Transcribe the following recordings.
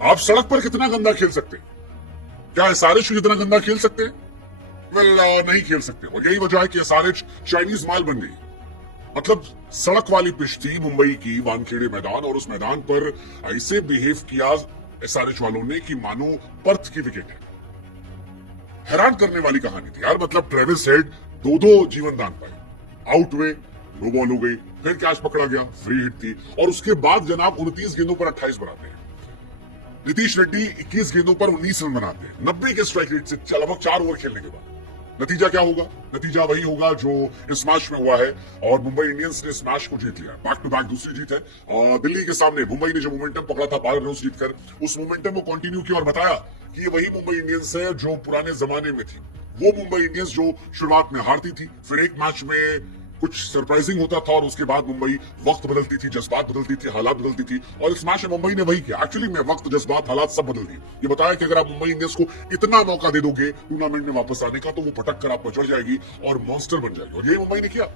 आप सड़क पर कितना गंदा खेल सकते हैं? क्या एसआरएच कितना गंदा खेल सकते हैं? नहीं खेल सकते। और यही वजह है कि एसआरएच चाइनीज माल बन गई। मतलब सड़क वाली पिच थी मुंबई की, वानखेड़े मैदान, और उस मैदान पर ऐसे बिहेव किया एसआरएच वालों ने कि मानो पर्थ की विकेट है। हैरान करने वाली कहानी थी यार। मतलब ट्रेविस हेड दो जीवन दान पाए, आउट हुए, नो बॉल हो गई, फिर कैच पकड़ा गया, फ्री हिट थी, और उसके बाद जनाब 29 गेंदों पर 28 बनाते हैं। नीतीश रेड्डी 21 गेंदों पर 19 रन बनाते हैं 90 के स्ट्राइक रेट से लगभग 4 ओवर खेलने के बाद। नतीजा क्या होगा? नतीजा वही होगा जो इस मैच में हुआ है, और मुंबई इंडियंस ने इस मैच को जीत लिया। बैक टू बैक दूसरी जीत है। और दिल्ली के सामने मुंबई ने जो मोमेंटम पकड़ा था 12 रन जीतकर, उस मोमेंटम को कंटिन्यू किया और बताया कि ये वही मुंबई इंडियंस है जो पुराने जमाने में थी। वो मुंबई इंडियंस जो शुरुआत में हारती थी, फिर एक मैच में कुछ सरप्राइजिंग होता था, और उसके बाद मुंबई वक्त बदलती थी, जज्बात बदलती थी, हालात बदलती थी, और इस मैच में मुंबई ने वही किया। एक्चुअली में वक्त, जज्बात, हालात सब बदल दिए। ये बताया कि अगर आप मुंबई इंडियंस को इतना मौका दे दोगे टूर्नामेंट में वापस आने का, तो वो पटक कर आप पर चढ़ जाएगी और मॉन्स्टर बन जाएगी। और यही मुंबई ने किया।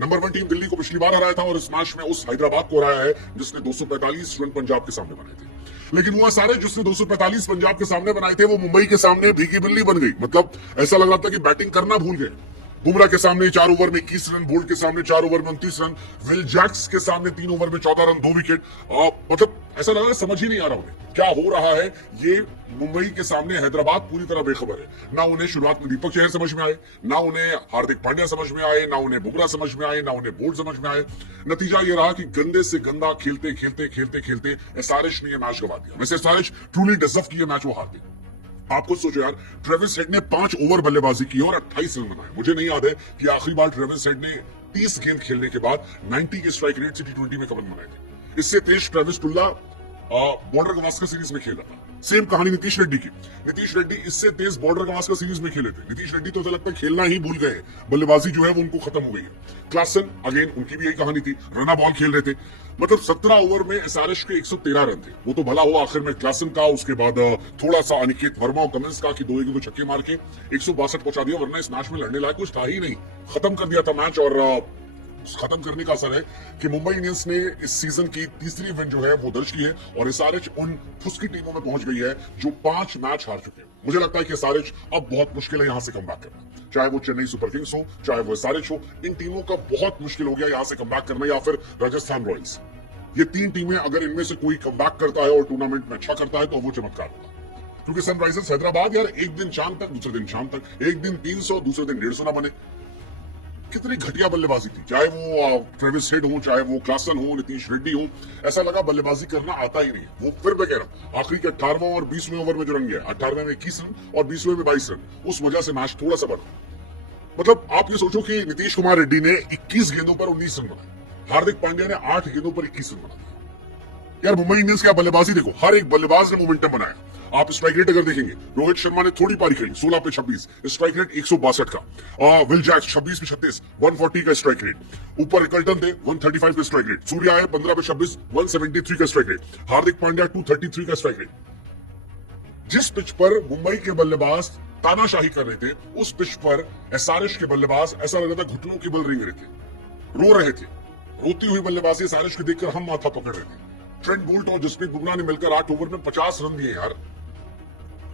नंबर 1 टीम दिल्ली को पिछली बार हराया था, और इस मैच में उस हैदराबाद को हराया है जिसने 245 रन पंजाब के सामने बनाए थे। लेकिन हुआ सारे जिसने 245 पंजाब के सामने बनाए थे, वो मुंबई के सामने भीगी बिल्ली बन गई। मतलब ऐसा लग रहा था कि बैटिंग करना भूल गए। बुमराह के सामने 4 ओवर में 21 रन, बोल्ट के सामने 4 ओवर में 29 रन, विल जैक्स के सामने 3 ओवर में 14 रन, 2 विकेट। मतलब ऐसा लग रहा है समझ ही नहीं आ रहा उन्हें क्या हो रहा है। ये मुंबई के सामने हैदराबाद पूरी तरह बेखबर है। ना उन्हें शुरुआत में दीपक चहर समझ में आए, ना उन्हें हार्दिक पांड्या समझ में आए, ना उन्हें बुमराह समझ में आए, ना उन्हें बोल्ट समझ में आए। नतीजा ये रहा कि गंदे से गंदा खेलते खेलते खेलते खेलते एसआरएच ने यह मैच गवा दिया। वैसे एसआरएच ट्रूली डिजर्व की यह मैच वो हार गई। आप खुद सोचो यार, ट्रेविस हेड ने 5 ओवर बल्लेबाजी की और 28 रन बनाए। मुझे नहीं याद है कि आखिरी बार ट्रेविस हेड ने 30 गेंद खेलने के बाद 90 के स्ट्राइक रेट से T20 में कब रन बनाए थे। इससे तेज ट्रेविस टुल्ला बॉर्डर गवास्कर सीरीज में खेल रहा था। सेम कहानी नीतीश रेड्डी की। नीतीश रेड्डी इससे तेज बॉर्डर गवास्कर सीरीज में खेले थे। नीतीश रेड्डी तो ऐसा लगता है खेलना ही भूल गए, बल्लेबाजी जो है वो उनको खत्म हो गई है। क्लासन अगेन, उनकी भी यही कहानी थी, रना बॉल खेल रहे थे। मतलब 17 ओवर में एसआरएच के 113 रन थे। वो तो भला हुआ आखिर में क्लासन का, उसके बाद थोड़ा सा अनिकेत वर्मा और कमिंस का कि 2 गेंदों छक्के मार के 162 पहुंचा दिया, वरना इस मैच में लड़ने लायक कुछ था ही नहीं। खत्म कर दिया था मैच। और खत्म करने का असर है कि मुंबई इंडियंस ने इस सीजन की तीसरी विन जो है वो दर्ज की है, और एसआरएच उन फुसकी टीमों में पहुंच गई है जो 5 मैच हार चुके हैं। मुझे लगता है कि एसआरएच अब बहुत मुश्किल है यहां से कमबैक करना। चाहे वो चेन्नई सुपर किंग्स हो, चाहे वो एसआरएच हो, इन टीमों का बहुत मुश्किल हो गया यहां से कमबैक करना, या फिर राजस्थान रॉयल्स। ये 3 टीमें अगर इनमें से कोई कमबैक करता है और टूर्नामेंट में अच्छा करता है, तो वो चमत्कार होगा। क्योंकि सनराइजर्स हैदराबाद यार, एक दिन चांद तक, दूसरे दिन शाम तक, एक दिन 300, दूसरे दिन 150 ना बने। कितनी घटिया बल्लेबाजी थी। चाहे वो ट्रेविस हेड हो, चाहे वो क्लासन हो, नीतीश रेड्डी हो, ऐसा लगा बल्लेबाजी करना आता ही नहीं। वो फिर मैं कह रहा हूं, आखिरी के 18वें और 20वें ओवर में जो रन गया, 18वें में 21 रन और 20वें में 22 रन, उस वजह से मैच थोड़ा सा बढ़ा। मतलब आप ये सोचो कि नीतीश कुमार रेड्डी ने 21 गेंदों पर 19 रन बनाए, हार्दिक पांड्या ने 8 गेंदों पर 21 रन बनाए। यार मुंबई इंडियंस की बल्लेबाजी देखो, हर एक बल्लेबाज ने मोमेंटम बनाया। आप स्ट्राइक रेट अगर देखेंगे, रोहित शर्मा ने थोड़ी पारी खेली 16 पे 26, स्ट्राइक रेट 162 का। विल जैक्स 26 पे 36, 140 का स्ट्राइक रेट। ऊपर रिकल्टन थे 135 का स्ट्राइक रेट। सूर्या है 15 पे 26, 173 का स्ट्राइक रेट। हार्दिक पांड्या 233 का स्ट्राइक रेट। जिस पिच पर मुंबई के बल्लेबाज तानाशाही कर रहे थे, उस पिच पर एसआरएच के बल्लेबाज ऐसा लग रहा था घुटनों के बल रेंग रहे थे, रो रहे थे। रोती हुई बल्लेबाजी एसआरएच को देखकर हम माथा पकड़ रहे थे। ट्रेंट बोल्ट और जसप्रीत बुमराह ने मिलकर 8 ओवर में 50 रन दिए यार।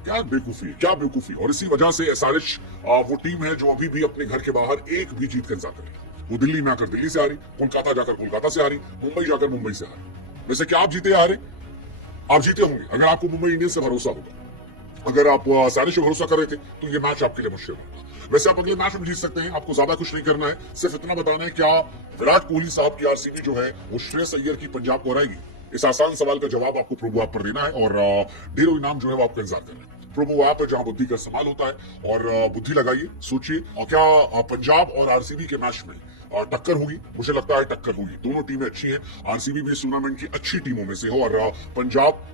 क्या बेवकूफी, क्या बेवकूफी। और इसी वजह से एसआरएच वो टीम है जो अभी भी अपने घर के बाहर एक भी जीत का इंतजार कर रही है। वो दिल्ली में आकर दिल्ली से हारी, कोलकाता जाकर कोलकाता से हारी, मुंबई जाकर मुंबई से हारी। वैसे क्या आप जीते या हारे? आप जीते होंगे अगर आपको मुंबई इंडियंस से भरोसा होगा। अगर आप एसआरएच पे भरोसा कर रहे थे तो ये मैच आपके लिए मुश्किल होगा। वैसे आप अगले मैच में जीत सकते हैं, आपको ज्यादा कुछ नहीं करना है, सिर्फ इतना बताना है क्या विराट कोहली साहब की आरसीबी जो है वो श्रेयस अय्यर की पंजाब को हराएगी। इस आसान सवाल का जवाब आपको प्रोमो ऐप पर देना है, और ढेरों इनाम जो है वो आपको इंतजार कर रहे हैं। प्रोमो ऐप है जहां बुद्धि का इस्तेमाल होता है, और बुद्धि लगाइए, सोचिए। और क्या पंजाब और आरसीबी के मैच में टक्कर होगी? मुझे लगता है टक्कर होगी। दोनों टीमें अच्छी हैं। आरसीबी भी इस टूर्नामेंट की अच्छी टीमों में से हो, और पंजाब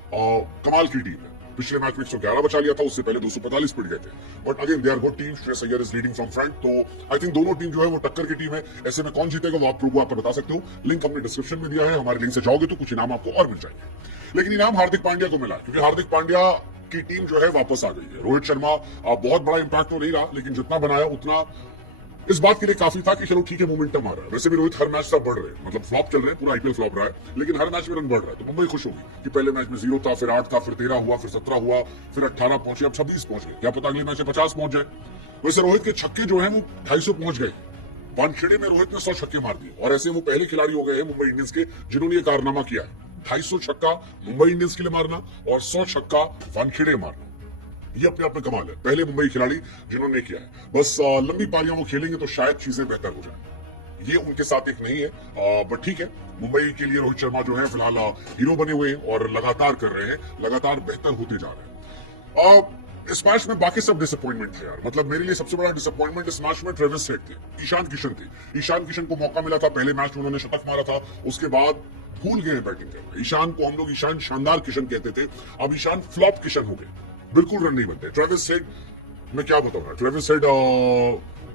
कमाल की टीम है। पिछले मैच में 111 बचा लिया था, उससे पहले 245 पिट गए थे। But again they are good team. Shreyas Iyer is leading from front, तो आई थिंक दोनों टीम जो है वो टक्कर की टीम है। ऐसे में कौन जीतेगा वो आप प्रोमो ऐप पर बता सकते हो। लिंक हमने डिस्क्रिप्शन में दिया है, हमारे लिंक से जाओगे तो कुछ इनाम आपको और मिल जाएंगे। लेकिन इनाम हार्दिक पांड्या को मिला, क्योंकि हार्दिक पांड्या की टीम जो है वापस आ गई है। रोहित शर्मा बहुत बड़ा इंपैक्ट तो नहीं रहा, लेकिन जितना बनाया उतना इस बात के लिए काफी था कि चलो ठीक है, मोमेंटम आ रहा है। वैसे भी रोहित हर मैच तक बढ़ रहे हैं, मतलब फ्लॉप चल रहे हैं, पूरा आईपीएल फ्लॉप रहा है, लेकिन हर मैच में रन बढ़ रहा है, तो मुंबई खुश होगी कि पहले मैच में 0 था, फिर 8 था, फिर 13 हुआ, फिर 17 हुआ, फिर 18 पहुंचे, अब 26 पहुंच गए। क्या पता अगले मैच में 50 पहुंच जाए। वैसे रोहित के छक्के जो है वो 250 पहुंच गए। वानखेड़े में रोहित ने 100 छक्के मार दिए, और ऐसे वो पहले खिलाड़ी हो गए हैं मुंबई इंडियंस के जिन्होंने ये कारनामा किया है। 250 छक्का मुंबई इंडियंस के लिए मारना और 100 छक्का वानखेड़े मारना, ये अपने आप में कमाल है। पहले मुंबई खिलाड़ी जिन्होंने किया है। बस लंबी पारियां वो खेलेंगे तो शायद चीजें बेहतर हो जाए। ये उनके साथ एक नहीं है, बट ठीक है। मुंबई के लिए रोहित शर्मा जो है फिलहाल हीरो बने हुए हैं और लगातार कर रहे हैं, लगातार बेहतर होते जा रहे हैं। इस मैच में बाकी सब डिसअपॉइंटमेंट थे यार। मतलब मेरे लिए सबसे बड़ा डिसअपॉइंटमेंट इस मैच में ट्रेविस हेड थे, ईशान किशन थे। ईशान किशन को मौका मिला था, पहले मैच में उन्होंने शतक मारा था, उसके बाद भूल गए बैटिंग करना। ईशान को हम लोग ईशान शानदार किशन कहते थे, अब ईशान फ्लॉप किशन हो गए, बिल्कुल रन नहीं बनते। ट्रेविस हेड, मैं क्या बताऊंगा, ट्रेविस हेड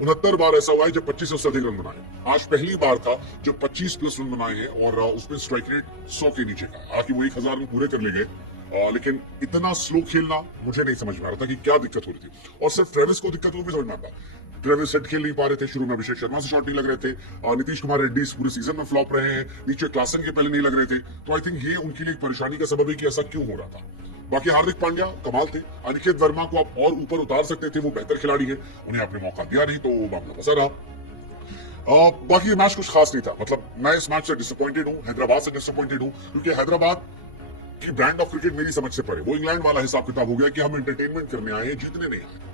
69 बार ऐसा हुआ है जब 25 से उससे अधिक रन बनाए। आज पहली बार था जब 25 प्लस रन बनाए हैं, और उसमें स्ट्राइक रेट 100 के नीचे का। हालांकि वो 1000 रन पूरे कर ले गए, लेकिन इतना स्लो खेलना मुझे नहीं समझ में आ रहा था कि क्या दिक्कत हो रही थी। और सिर्फ ट्रेविस को दिक्कत वो भी समझ में आता, ट्रेविस हेड खेल नहीं पा रहे थे शुरू में, अभिषेक शर्मा से शॉट नहीं लग रहे थे, नीतीश कुमार रेड्डी पूरे सीजन में फ्लॉप रहे हैं, नीचे क्लासन के पहले नहीं लग रहे थे। तो आई थिंक ये उनके लिए एक परेशानी का सबब है कि ऐसा क्यों हो रहा था। बाकी हार्दिक पांड्या कमाल थे, अनिकेत वर्मा को आप और ऊपर उतार सकते थे, वो बेहतर खिलाड़ी है, उन्हें आपने मौका दिया नहीं, तो मामला फंसा रहा। बाकी ये मैच कुछ खास नहीं था। मतलब मैं इस मैच से डिसअपॉइंटेड हूँ, हैदराबाद से डिसअपॉइंटेड हूँ, क्योंकि हैदराबाद की ब्रांड ऑफ क्रिकेट मेरी समझ से परे। वो इंग्लैंड वाला हिसाब किताब हो गया कि हम एंटरटेनमेंट करने आए हैं, जीतने नहीं आए।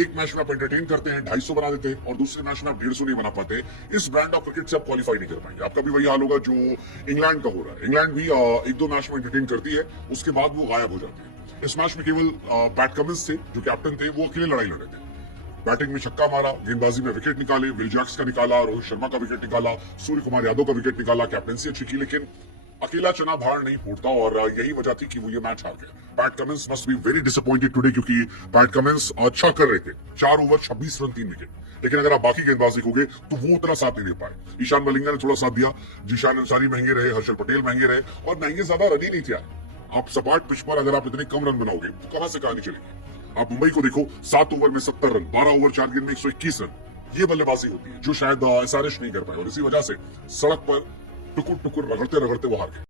एक मैच में आप एंटरटेन करते हैं, 250 बना देते हैं, और दूसरे मैच में आप 150 नहीं बना पाते। इस ब्रांड ऑफ क्रिकेट से आप क्वालिफाई नहीं कर पाएंगे। आपका भी वही हाल होगा जो इंग्लैंड का हो रहा है। इंग्लैंड भी 1-2 मैच में एंटरटेन करती है, उसके बाद वो गायब हो जाती है। इस मैच में केवल पैट कमिंस थे जो कैप्टन थे, वो अकेले लड़ाई लड़े थे। बैटिंग में छक्का मारा, गेंदबाजी में विकेट निकाले, विल जैक्स का निकाला, रोहित शर्मा का विकेट निकाला, सूर्य कुमार यादव का विकेट निकाला, कैप्टनसी अच्छी की, लेकिन अकेला चना भार नहीं फूटता, और यही वजह थी कि वो ये मैच हार गए। PAT Cummins must be very disappointed today, क्योंकि पैट कमिंस अच्छा कर रहे थे, 4 ओवर 26 रन 3 विकेट। लेकिन अगर आप बाकी गेंदबाज देखोगे तो वो उतना साथ नहीं दे पाए। ईशान मलिंगा ने थोड़ा साथ दिया, जीशान अंसारी महंगे रहे, हर्षल पटेल महंगे रहे, और महंगे ज्यादा रन ही नहीं थे। आप सपाट पिच पर अगर आप इतने कम रन बनाओगे तो कहां से कहानी चलेगी। आप मुंबई को देखो, 7 ओवर में 70 रन, 12 ओवर 4 गेंद में 121 रन, ये बल्लेबाजी होती है जो शायद एसआरएच नहीं कर पाए, और इसी वजह से सड़क पर टुकुर टुकुर रगड़ते रगड़ते वो हार गए।